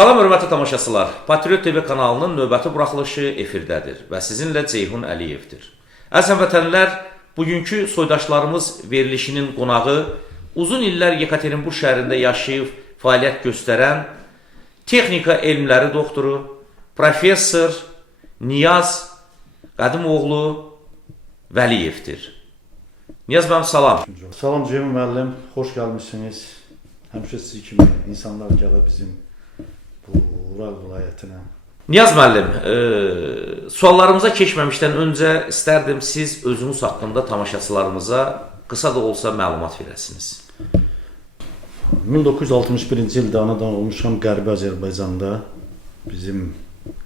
Salam hörmətli tamaşaçılar. Patriot TV kanalının növbəti buraxılışı efirdədir və sizinlə Ceyhun Əliyevdir. Əziz vətənlər, bugünkü soydaşlarımız verilişinin qonağı uzun illər Yekaterinburg şəhərində yaşayıb fəaliyyət göstərən texnika elmləri doktoru, professor Niyaz Qədimoğlu Vəliyevdir. Niyaz mənim salam. Salam Ceyhun müəllim, xoş gəlmisiniz. Həmişə sizi kimi insanlar gəlir bizim Ural vilayətinə. Niyaz müəllim, e, suallarımıza keçməmişdən öncə istərdim siz özünüz haqqında tamaşaçılarımıza qısa da olsa məlumat verəsiniz. 1961-ci ildə anadan olmuşam Qərbi Azərbaycanda. Bizim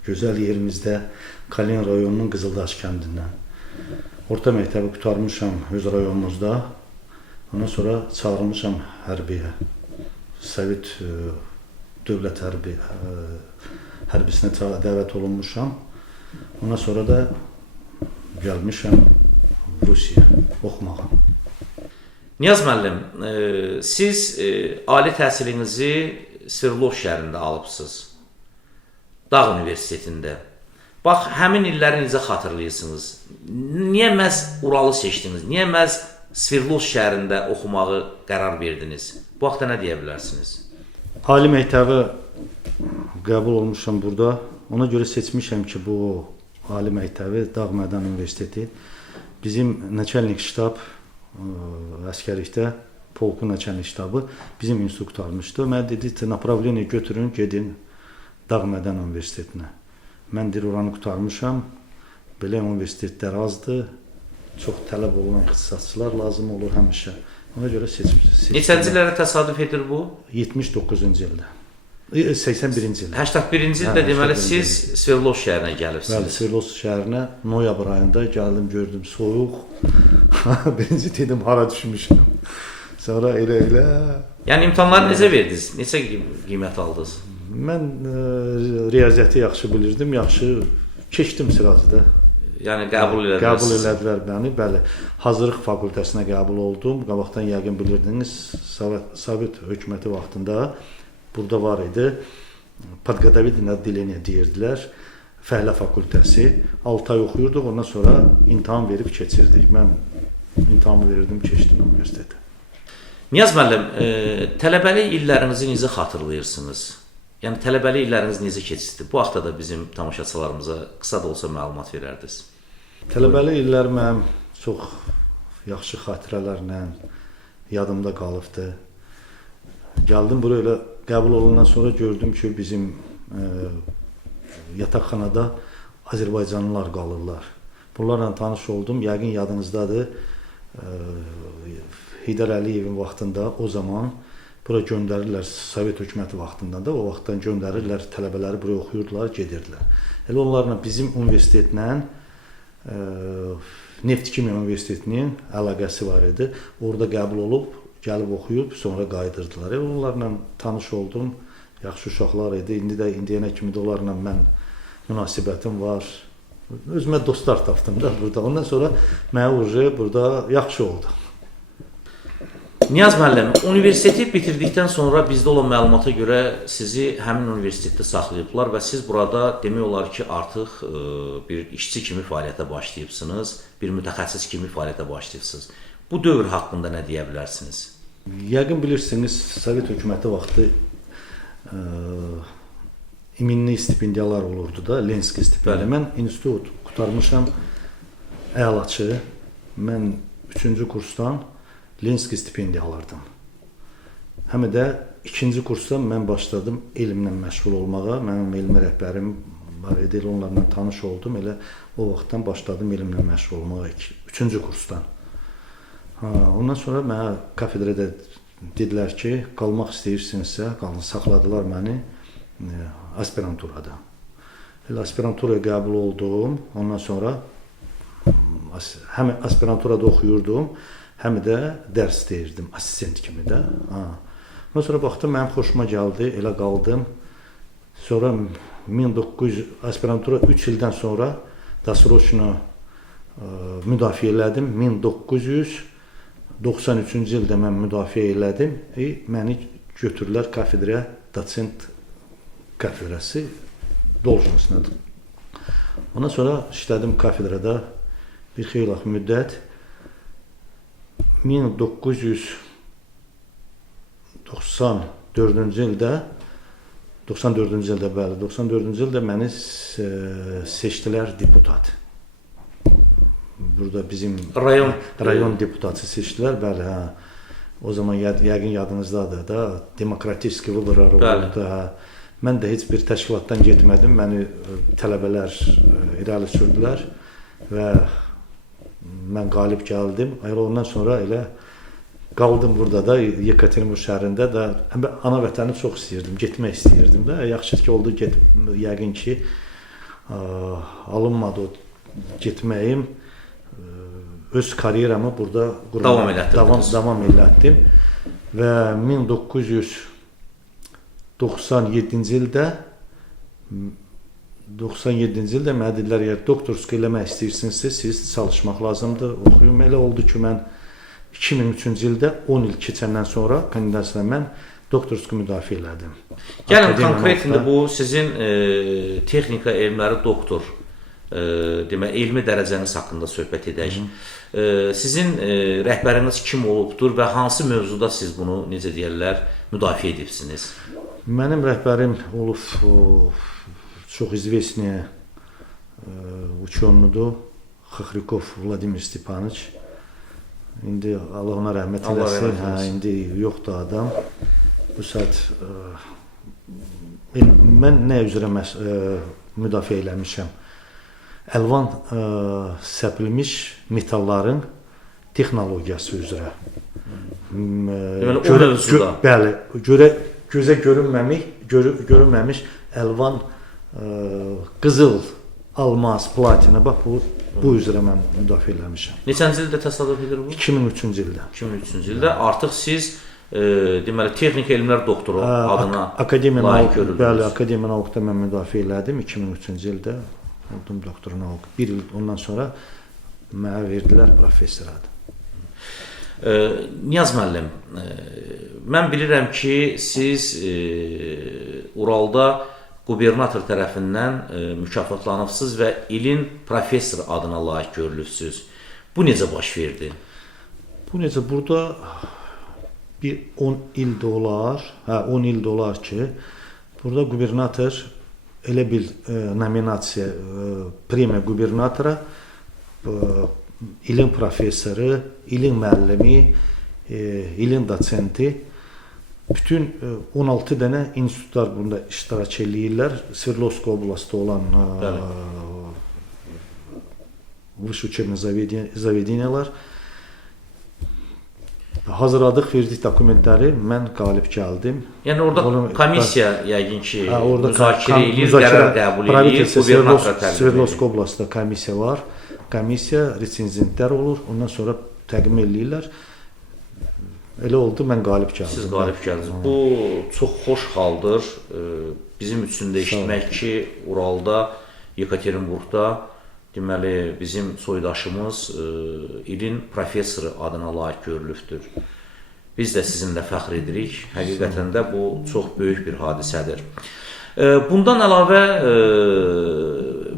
gözəl yerimizdə Kalin rayonunun Qızıldaş kəndindən. Orta məktəbi qurtarmışam öz rayonumuzda. Ondan sonra çağırılmışam hərbiyə. Sovet e, dövlət hərbi e, hərbisinə ça- dəvət olunmuşam. Ondan sonra da gəlmişəm Rusiya oxumağa. Niyaz müəllim, e, siz e, ali təhsilinizi Sverdlov şəhərində alıbsınız. Dağ Universitetində. Bax, həmin illəri necə xatırlayırsınız? Niyə məhz Uralı seçdiniz? Niyə məhz Sverdlov şəhərində oxumağı qərar verdiniz? Bu haqqda nə deyə bilərsiniz? Ali məktəbi qəbul olmuşam burada. Ona görə seçmişəm ki, bu ali məktəbi Dağ Mədən Universiteti bizim Naçalnik ştab ə, əskərlikdə polkun naçalnik ştabı bizim institut almışdı. Mən dedi, ki, направление götürün, gedin Dağ Mədən Universitetinə. Mən deyir, oranı qurtarmışam. Belə universitetlər azdır. Çox tələb olunan ixtisasçılar lazım olur həmişə. Ona görə seç seçdim. Neçənci illərə təsadüf edir bu? 79-cu ildə. E, 81-ci ildə. 81-ci ildə Hə, deməli 81-ci siz Sverdlov şəhərinə Bəli, gəlirsiniz. Sverdlovsk şəhərinə noyabr ayında gəldim, gördüm soyuq. Birinci dedim hara düşmüşəm. Sonra elə elə Yəni imtahanları necə verdiniz? Neçə qi- qiymət aldınız? mən ə, riyaziyyatı yaxşı bilirdim, yaxşı keçdim sırasında yəni qəbul elədilər. Qəbul elədilər məni, bəli. Hazırlıq fakültəsinə qəbul oldum. Qabaqdan yəqin bilirdiniz, Sovet, Sovet hökuməti vaxtında burada var idi. Podqadavidina dilini deyirdilər. Fəhlə fakültəsi 6 ay oxuyurduq, ondan sonra imtahan verib keçirdik. Mən imtahanı verirdim, keçdim universitetə. Niyaz müəllim, e, tələbəlik illərinizi necə xatırlayırsınız? Yəni tələbəlik illəriniz necə keçdi? Bu haqda da bizim tamaşaçılarımıza qısa da olsa məlumat verərdiniz. Tələbəlik illər mənim çox yaxşı xatirələrlə yadımda qalıbdı. Gəldim bura elə qəbul olundan sonra gördüm ki, bizim ə, yataqxanada Azərbaycanlılar qalırlar. Bunlarla tanış oldum. Yəqin yadınızdadır. Ə, Heydər Əliyevin vaxtında o zaman bura göndərirlər Sovet hökuməti vaxtında da o vaxtdan göndərirlər tələbələri bura oxuyurdular, gedirdilər. Elə onlarla bizim universitetlə ə, Neft Kimya Universitetinin əlaqəsi var idi. Orada qəbul olub, gəlib oxuyub, sonra qayıdırdılar. Elə onlarla tanış oldum. Yaxşı uşaqlar idi. İndi də indiyənə kimi də onlarla mən münasibətim var. Özümə dostlar tapdım da burada. Ondan sonra uje burada yaxşı oldu. Niyaz müəllim, universiteti bitirdikdən sonra bizdə olan məlumata görə sizi həmin universitetdə saxlayıblar və siz burada demək olar ki, artıq e, bir işçi kimi fəaliyyətə başlayıbsınız, bir mütəxəssis kimi fəaliyyətə başlayıbsınız. Bu dövr haqqında nə deyə bilərsiniz? Yəqin bilirsiniz, Sovet hökuməti vaxtı ə, iminli stipendiyalar olurdu da, Lenski stipendiya. Mən institut qurtarmışam əlaçı. Mən 3-cü kursdan Lenski stipendiya alırdım. Həm də 2-ci kursda mən başladım elmlə məşğul olmağa. Mənim elmi rəhbərim var idi, onlarla tanış oldum. Elə o vaxtdan başladım elmlə məşğul olmağa 3-cü kursdan. Ha, ondan sonra mənə kafedrada dedilər ki, qalmaq istəyirsinizsə, qalın, saxladılar məni e, aspiranturada. Elə aspiranturaya qəbul oldum. Ondan sonra m, as- həm aspiranturada oxuyurdum, həm də dərs deyirdim assistent kimi də. Ha. Ondan sonra baxdım mənim xoşuma gəldi, elə qaldım. Sonra 1900 aspirantura 3 ildən sonra dasrochno ə, müdafiə elədim. 1993-cü ildə mən müdafiə elədim. E, məni götürdülər kafedraya dosent kafedrası должностnadır. Ondan sonra işlədim kafedrada bir xeyli müddət 1994-cü ildə 94-cü ildə bəli, 94-cü ildə məni e, seçdilər deputat. Burada bizim Rayon rayon deputatı seçdilər, bəli, hə. O zaman yad, yəqin yadınızdadır da, demokratik vыборlar Bəli. oldu. Hə. Mən də heç bir təşkilatdan getmədim. Məni ə, tələbələr ə, irəli sürdülər və mən qalib gəldim. Elə ondan sonra elə qaldım burada da Yekaterinburg şəhərində də həm ana vətəni çox istəyirdim, getmək istəyirdim də. Yaxşı ki oldu get yəqin ki ə, alınmadı o getməyim. Öz karyeramı burada qurmağa- Davam elətdirdiniz. Davam, davam elətdim və 1997-ci ildə 97-ci ildə mənə dedilər, əgər doktorsk eləmək istəyirsinizsə, siz çalışmaq lazımdır. Oxuyum elə oldu ki, mən 2003-cü ildə 10 il keçəndən sonra kandidasiya mən doktorsk müdafiə elədim. Gəlin Akademiya konkret indi notda- bu sizin e, texnika elmləri doktor e, demək elmi dərəcəniz haqqında söhbət edək. E, sizin e, rəhbəriniz kim olubdur və hansı mövzuda siz bunu necə deyirlər müdafiə edibsiniz? Mənim rəhbərim olub o, çox известный ученыdır. Xaxrikov Vladimir Stepanoviç. İndi Allah ona rəhmət Allah eləsin. rəhmət Hə, eləsin. indi yoxdur adam. Bu saat ə, el- mən nə üzrə məs ə, müdafiə eləmişəm? Əlvan ə, səpilmiş metalların texnologiyası üzrə. M, ə, Deməli, o mövzuda. bəli, görə gözə görünməmiş, görü, görünməmiş əlvan ə, qızıl, almaz, platina bax bu bu üzrə mən müdafiə eləmişəm. Neçənci ildə təsadüf edir bu? 2003-cü ildə. 2003-cü ildə artıq siz e, deməli texnika elmlər doktoru Ə, adına ak- Akademiya layiq görüldünüz. bəli, Akademiya naukda mən müdafiə elədim 2003-cü ildə. Oldum doktor nauk. 1 il ondan sonra mənə verdilər professor adı. E, Niyaz müəllim, e, mən bilirəm ki, siz e, Uralda qubernator tərəfindən e, mükafatlanıbsınız və ilin professor adına layiq görülübsünüz. Bu necə baş verdi? Bu necə burada bir 10 il də olar, hə 10 il də olar ki, burada qubernator elə bir e, nominasiya e, premiya qubernatora e, ilin professoru, ilin müəllimi, e, ilin doçenti bütün e, 16 dənə institutlar bunda iştirak eləyirlər. Sverdlovsk oblastda olan Bəli. высшее учебное заведение, заведениyalar hazırladıq, verdik dokumentləri, mən qalib gəldim. Yəni orada Onu- komissiya yəqin ki, Hə, orada müzakirə edir, qərar qəbul edir, Pravительство qubernatora təqdim Sverdlovsk edir. oblastda komissiya var. Komissiya resenzentlər olur, ondan sonra təqdim eləyirlər. Elə oldu, mən qalib gəldim. Siz qalib gəldiniz. Bu çox xoş haldır. Bizim üçün də eşitmək ki, Uralda, Yekaterinburqda deməli bizim soydaşımız e, ilin professoru adına layiq görülübdür. Biz də sizinlə fəxr edirik. Həqiqətən də bu çox böyük bir hadisədir. E, Bundan əlavə e,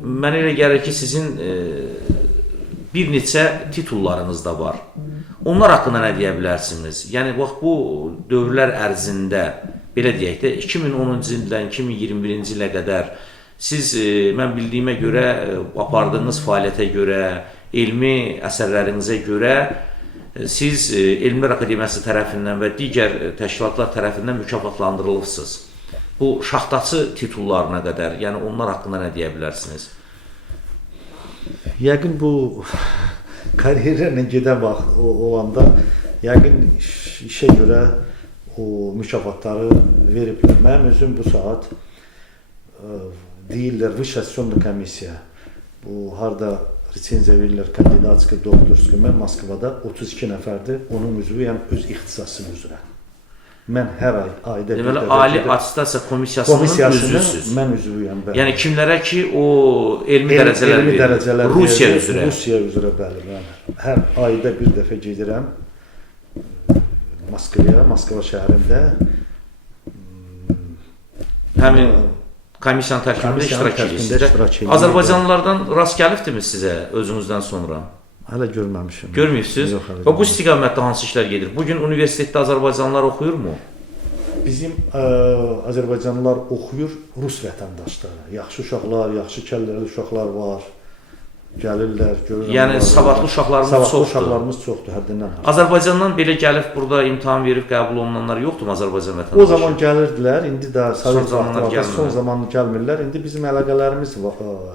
mənə elə gəlir ki, sizin bir neçə titullarınız da var. Onlar haqqında nə deyə bilərsiniz? Yəni bax bu dövrlər ərzində belə deyək də 2010-cu ildən 2021-ci ilə qədər siz e, mən bildiyimə görə e, apardığınız fəaliyyətə görə, elmi əsərlərinizə görə e, siz Elmlər Akademiyası tərəfindən və digər təşkilatlar tərəfindən mükafatlandırılıbsınız. Bu şaxtaçı titullarına qədər, yəni onlar haqqında nə deyə bilərsiniz? Yəqin bu kariyerine gedə vaxt olanda yəqin işə görə o mükafatları veriblər. Mənim özüm bu saat ə, deyirlər Vişəsiyonlu komissiya. Bu harda lisenziya verirlər kandidatski, doktorski. Mən Moskvada 32 nəfərdir. Onun üzvüyəm öz ixtisasım üzrə. Mən hər ay ayda bir Deməli Ali. Attestasiya Komissiyasının üzvüsüz. mən üzvüyəm. bəli. Yəni kimlərə ki o elmi El- dərəcələr elmi dərəcələr Rusiya verir. üzrə. Rusiya üzrə bəli, bəli. Hər ayda bir dəfə gedirəm Moskvaya, Moskva şəhərində. Həmin Komissiyanın tərkibində iştirak edirsiniz. Azərbaycanlılardan rast gəlibdimi sizə özünüzdən sonra? Hələ görməmişəm. Görmüyorsunuz. Yox, hələ Və bu istiqamətdə hansı işlər gedir? Bu gün universitetdə Azərbaycanlılar oxuyurmu? Bizim ə, Azərbaycanlılar oxuyur rus vətəndaşları. Yaxşı uşaqlar, yaxşı kəlləli uşaqlar var. Gəlirlər, görürəm. Yəni savadlı uşaqlarımız savadlı çoxdur. uşaqlarımız çoxdur, həddindən artıq. Azərbaycandan belə gəlib burada imtahan verib qəbul olunanlar yoxdurmu Azərbaycan vətəndaşı? O zaman gəlirdilər, indi də Sovet gəlmirlər. son zaman gəlmirlər. İndi bizim əlaqələrimiz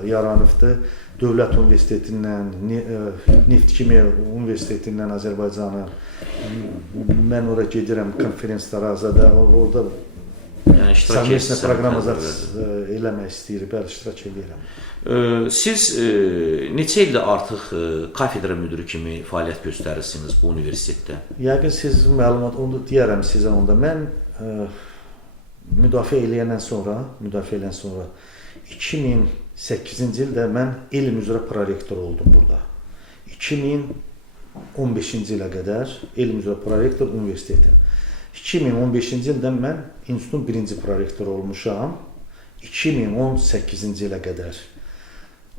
yaranıbdı. Dövlət Universitetindən, Ni- ə, Neft Kimya Universitetindən Azərbaycana. Mən ora gedirəm konferanslara, orada Совместно edirsiniz. proqram tədbirlərdə. azad eləmək istəyir, bəli, iştirak edirəm. Ee, Siz e, neçə ildir artıq e, kafedra müdiri kimi fəaliyyət göstərirsiniz bu universitetdə? Yəqin siz məlumat onu deyərəm sizə onda. Mən ə, müdafiə eləyəndən sonra, müdafiə eləyəndən sonra 2008-ci ildə mən elm üzrə prorektor oldum burada. 2015-ci ilə qədər elm üzrə prorektor universitetin. 2015-ci ildə mən institutun birinci prorektoru olmuşam. 2018-ci ilə qədər.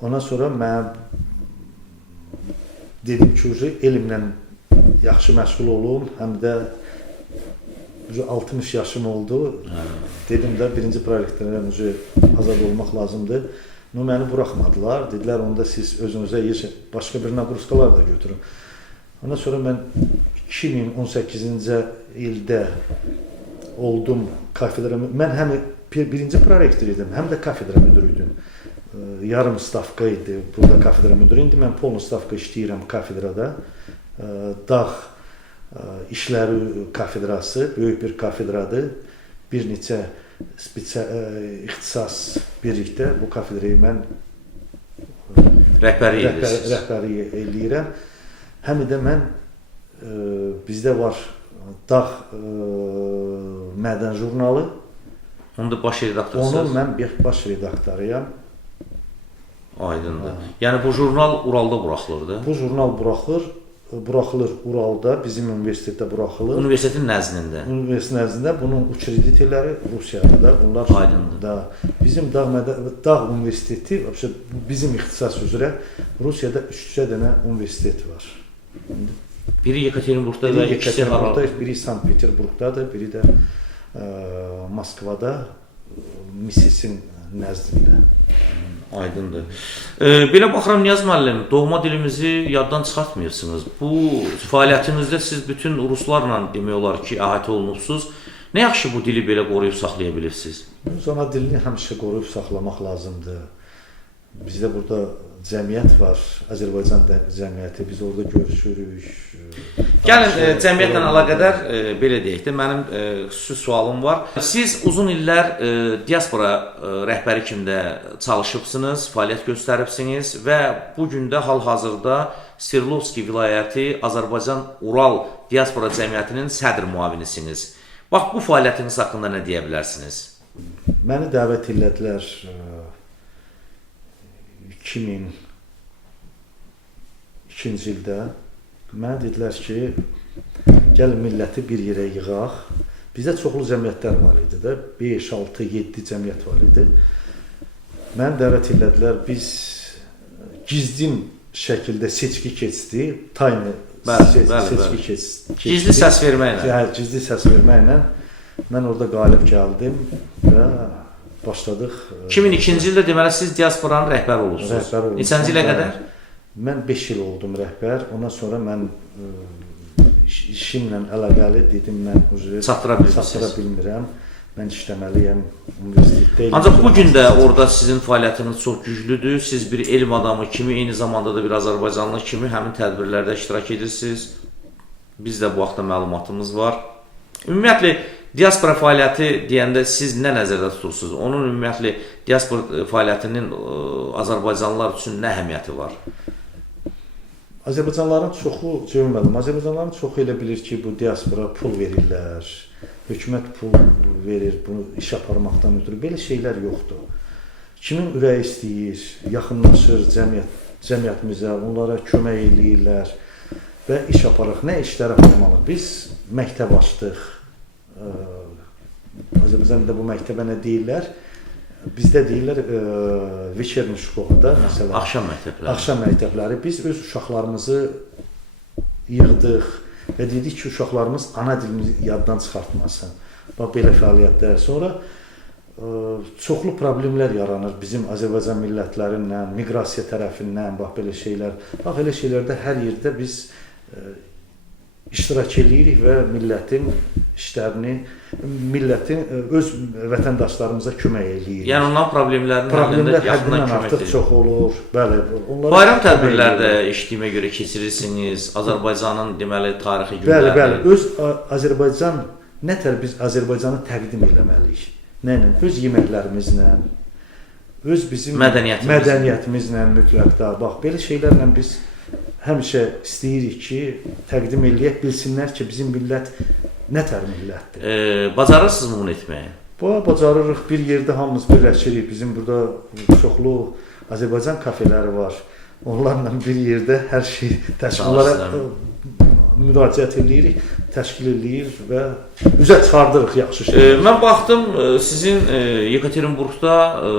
Ondan sonra mən dedim ki, elmlə yaxşı məşğul olum, həm də ucu 60 yaşım oldu. Dedim də birinci proyektlərdən ucu azad olmaq lazımdır. No məni buraxmadılar. Dedilər onda siz özünüzə başqa bir naqruskalar da götürün. Ondan sonra mən 2018-ci ildə oldum kafedra mən həm bir- birinci prorektor idim, həm də kafedra müdiri idim. Yarım stavka idi burada kafedra müdiri. İndi mən polnu stavka işləyirəm kafedrada. Dağ işləri kafedrası böyük bir kafedradır. Bir neçə ixtisas birlikdə bu kafedrayı mən Rəhbərlik rəhbər, rəhbərlik eləyirəm. Həm də mən ə, bizdə var Dağ ə, mədən jurnalı. Onda baş redaktorsuz. Onun mən bir baş redaktoruyam. Aydındır. Yəni bu jurnal Uralda buraxılırdı. Bu jurnal buraxılır, buraxılır Uralda, bizim universitetdə buraxılır. Universitetin nəzdində. Universitet nəzdində bunun ukreditelləri Rusiyada. Bunlar Aydındır. da bizim Dağ Mədə Dağ Universiteti, bizim ixtisas üzrə Rusiyada 3 dənə universitet var. Biri Yekaterinburgda və ikisi? Yekaterinburgda, biri Sankt-Peterburgdadır, biri də ə, Moskvada Misisin nəzdində. Aydındır. E, belə baxıram Niyaz müəllim, doğma dilimizi yaddan çıxartmırsınız. Bu fəaliyyətinizdə siz bütün ruslarla demək olar ki, əhatə olunubsuz. Nə yaxşı bu dili belə qoruyub saxlaya bilirsiniz. Biz ana dilini həmişə qoruyub saxlamaq lazımdır. Bizdə burada cəmiyyət var, Azərbaycan cəmiyyəti. Biz orada görüşürük. Gəlin e, danışırıq, cəmiyyətlə əlaqədar e, belə deyək də mənim e, xüsusi sualım var. Siz uzun illər e, diaspora e, rəhbəri kimi də çalışıbsınız, fəaliyyət göstəribsiniz və bu gün də hal-hazırda Sverdlovski vilayəti Azərbaycan Ural diaspora cəmiyyətinin sədr müavinisiniz. Bax bu fəaliyyətiniz haqqında nə deyə bilərsiniz? Məni dəvət elədilər ə, 2002-ci ildə. Mənə dedilər ki, gəl milləti bir yerə yığaq. Bizdə çoxlu cəmiyyətlər var idi də, 5, 6, 7 cəmiyyət var idi. Məni dəvət elədilər. Biz gizlin şəkildə seçki keçdi. Tayını Bəli, seç, bəli, seçki bəli. keç, keçdi. Gizli səs verməklə. Hə, gizli səs verməklə mən orada qalib gəldim və başladıq. ə, 2002-ci ildə deməli siz diasporanın rəhbəri olursunuz. Rəhbər olmuşam. Neçənci ilə qədər? Mən 5 il oldum rəhbər. Ondan sonra mən ə, iş- işimlə əlaqəli dedim mən ucu Çatdıra çatdıra bilmirəm. Mən işləməliyəm universitetdə. Ancaq bu gün də orada sizin fəaliyyətiniz çox güclüdür. Siz bir elm adamı kimi, eyni zamanda da bir Azərbaycanlı kimi həmin tədbirlərdə iştirak edirsiniz. Bizdə bu haqda məlumatımız var. Ümumiyyətlə diaspora fəaliyyəti deyəndə siz nə nəzərdə tutursunuz? Onun ümumiyyətlə diaspora e, fəaliyyətinin ə, Azərbaycanlılar üçün nə əhəmiyyəti var? Azərbaycanlıların çoxu cəmiyyətim, Azərbaycanlıların çoxu elə bilir ki, bu diaspora pul verirlər. Hökumət pul verir bunu iş aparmaqdan ötürü. Belə şeylər yoxdur. Kimin ürəyi istəyir, yaxınlaşır cəmiyyət cəmiyyətimizə, onlara kömək eləyirlər və iş aparırıq. Nə işlər aparmalıyıq? Biz məktəb açdıq. Azərbaycanda bu məktəbə nə deyirlər? Bizdə deyirlər e, Viçerni şkolada məsələn axşam məktəbləri. Axşam məktəbləri biz öz uşaqlarımızı yığdıq və dedik ki, uşaqlarımız ana dilini yaddan çıxartmasın. Bax belə fəaliyyətlər sonra ə, çoxlu problemlər yaranır bizim Azərbaycan millətlərindən, miqrasiya tərəfindən, bax belə şeylər. Bax elə şeylərdə hər yerdə biz ə, iştirak eləyirik və millətin işlərini, millətin ə, öz vətəndaşlarımıza kömək eləyirik. Yəni onların problemlərinin problemlər həddindən kömək artıq çox olur. Bəli, onlara Bayram də eləyirik. eşitdiyimə görə keçirirsiniz. Azərbaycanın deməli tarixi Bəli, günləri. bəli. Öz A- Azərbaycan nətər biz Azərbaycanı təqdim eləməliyik? Nə ilə? Öz yeməklərimizlə, öz bizim Mədəniyyətimizlə. mədəniyyətimizlə mütləq da. Bax, belə şeylərlə biz həmişə istəyirik ki, təqdim eləyək, bilsinlər ki, bizim millət nətər millətdir. E, bacarırsınızmı bunu etməyi? Bu bacarırıq bir yerdə hamımız birləşirik. Bizim burada çoxlu Azərbaycan kafeləri var. Onlarla bir yerdə hər şey ə, müraciət eləyirik, təşkil eləyir və üzə çıxardırıq yaxşı E, şey. mən baxdım e, sizin e, Yekaterinburqda e,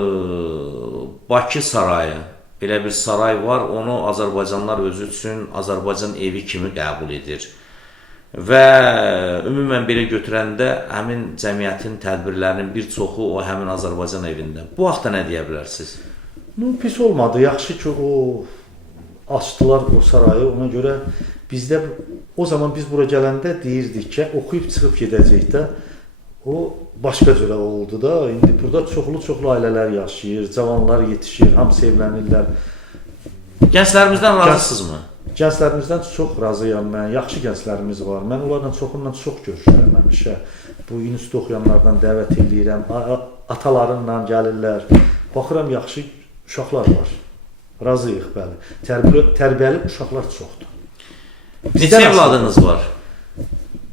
Bakı sarayı belə bir saray var. Onu Azərbaycanlılar özü üçün Azərbaycan evi kimi qəbul edir. Və ümumən belə götürəndə həmin cəmiyyətin tədbirlərinin bir çoxu o həmin Azərbaycan evində. Bu vaxtda nə deyə bilərsiniz? Ну, pis olmadı. Yaxşı ki, o açdılar o sarayı. Ona görə bizdə o zaman biz bura gələndə deyirdik ki, oxuyub çıxıb gedəcək də. O başqa cürə oldu da. İndi burada çoxlu-çoxlu ailələr yaşayır, cavanlar yetişir, hamısı evlənirlər. Gənclərimizdən razısınızmı? Gənclərimizdən çox razıyam mən. Yaxşı gənclərimiz var. Mən onlarla çoxundan çox görüşürəm həmişə. Bu institut oxuyanlardan dəvət eləyirəm. Atalarınla gəlirlər. Baxıram yaxşı uşaqlar var. Razıyıq bəli. Tərbiyəli, tərbiyəli uşaqlar çoxdur. Neçə evladınız var?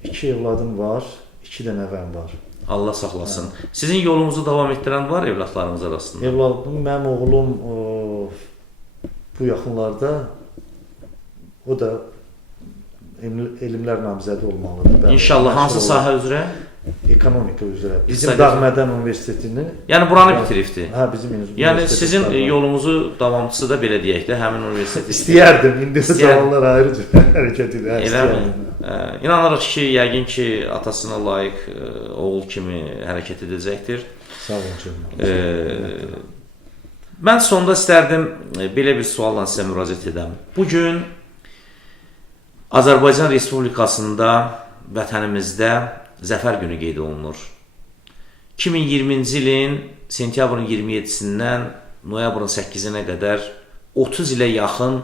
İki evladım var, iki də nəvəm var. Allah saxlasın. Sizin yolunuzu davam etdirən var evladlarınız arasında? Evladım, mənim oğlum o, bu yaxınlarda o da elm- elmlər namizədi olmalıdır. Bəli, İnşallah hansı sahə üzrə? Ekonomika üzrə. Bizim İqtisadiyyat- Dağmədən Universitetini Yəni buranı bitiribdi. Hə, bizim Yəni universitet sizin var. yolunuzu davamçısı da belə deyək də, həmin universiteti istəyərdim. İndi zamanlar ayrı cür hərəkət edir. Eləmi? istəyərdim. İnanırıq ki, yəqin ki, atasına layiq ə, oğul kimi hərəkət edəcəkdir. Sağ olun. Ə, Mən sonda istərdim belə bir sualla sizə müraciət edəm. Bu gün Azərbaycan Respublikasında vətənimizdə Zəfər günü qeyd olunur. 2020-ci ilin sentyabrın 27-sindən noyabrın 8-nə qədər 30 ilə yaxın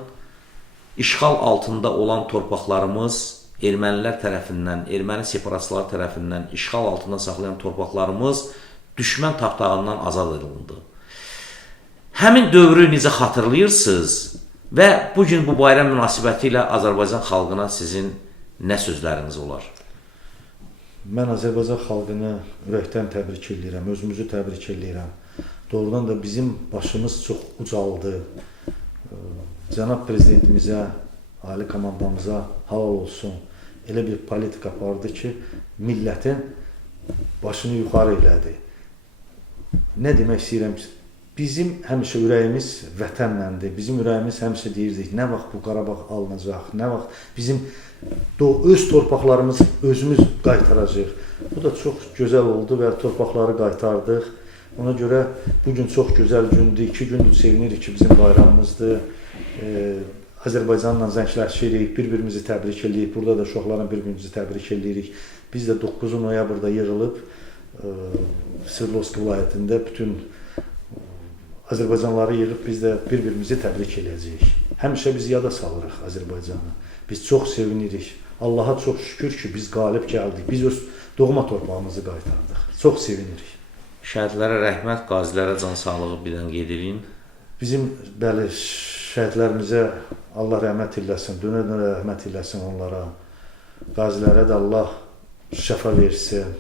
işğal altında olan torpaqlarımız ermənilər tərəfindən, erməni separatistlər tərəfindən işğal altında saxlayan torpaqlarımız düşmən tapdağından azad edildi. Həmin dövrü necə xatırlayırsınız və bu gün bu bayram münasibəti ilə Azərbaycan xalqına sizin nə sözləriniz olar? Mən Azərbaycan xalqını ürəkdən təbrik edirəm, özümüzü təbrik edirəm. Doğrudan da bizim başımız çox ucaldı. Cənab prezidentimizə, ali komandamıza halal olsun. Elə bir politika apardı ki, millətin başını yuxarı elədi. Nə demək istəyirəm ki, bizim həmişə ürəyimiz vətənləndir. Bizim ürəyimiz həmişə deyirdik, nə vaxt bu Qarabağ alınacaq, nə vaxt bizim öz torpaqlarımızı özümüz qaytaracağıq. Bu da çox gözəl oldu və torpaqları qaytardıq. Ona görə bu gün çox gözəl gündür. 2 gündür sevinirik ki, bizim bayramımızdır. Ee, Azərbaycanla zəngləşirik, bir-birimizi təbrik eləyirik. Burada da uşaqlarla bir-birimizi təbrik eləyirik. Biz də 9 noyabrda yığılıb e, Sverdlovsk vilayətində bütün e, Azərbaycanlıları yığıb biz də bir-birimizi təbrik eləyəcəyik. Həmişə biz yada salırıq Azərbaycanı. Biz çox sevinirik. Allaha çox şükür ki, biz qalib gəldik. Biz öz doğma torpağımızı qaytardıq. Çox sevinirik. Şəhidlərə rəhmət, qazilərə can sağlığı birdən qeyd edin. Bizim bəli şəhidlərimizə Allah rəhmət eləsin, dönə-dönə rəhmət eləsin onlara. Qazilərə də Allah şəfa versin.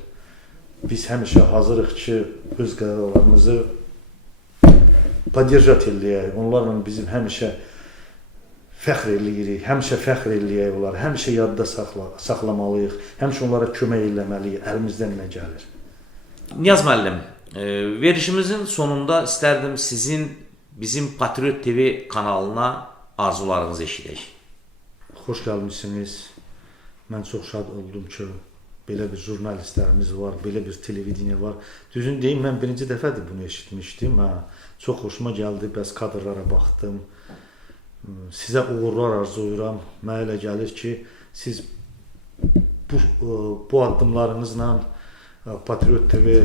Biz həmişə hazırıq ki, öz qələbələrimizi podдержать eləyək. Onlarla bizim həmişə fəxr eləyirik, həmişə fəxr eləyək onları, həmişə yadda saxla, saxlamalıyıq, həmişə onlara kömək eləməliyik, əlimizdən nə gəlir. Niyaz müəllim, e, verilişimizin sonunda istərdim sizin bizim Patriot TV kanalına arzularınızı eşidək. Xoş gəlmisiniz. Mən çox şad oldum ki, belə bir jurnalistlərimiz var, belə bir televideniya var. Düzün deyim, mən birinci dəfədir bunu eşitmişdim. Hə, çox xoşuma gəldi, bəs kadrlara baxdım. Sizə uğurlar arzulayıram. Mənə elə gəlir ki, siz bu bu addımlarınızla ə, Patriot TV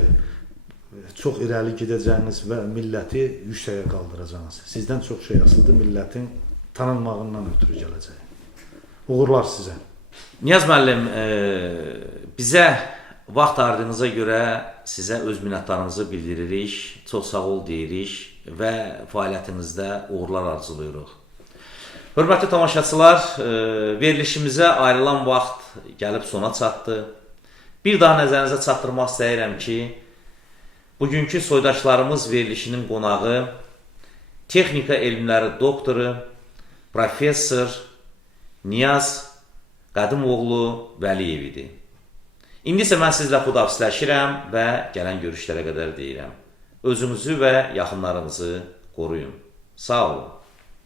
çox irəli gedəcəyiniz və milləti yüksəyə qaldıracağınız. Sizdən çox şey asılıdır millətin tanınmağından ötürü gələcək. Uğurlar sizə. Niyaz müəllim, e, bizə vaxt ayırdığınıza görə sizə öz minnətdarlığımızı bildiririk. Çox sağ ol deyirik və fəaliyyətinizdə uğurlar arzulayırıq. Hörmətli tamaşaçılar, e, verilişimizə ayrılan vaxt gəlib sona çatdı. Bir daha nəzərinizə çatdırmaq istəyirəm ki, bugünkü soydaşlarımız verilişinin qonağı texnika elmləri doktoru, professor Niyaz Qədimoğlu Vəliyev idi. İndi isə mən sizlə xudafisləşirəm və gələn görüşlərə qədər deyirəm. Özünüzü və yaxınlarınızı qoruyun. Sağ olun.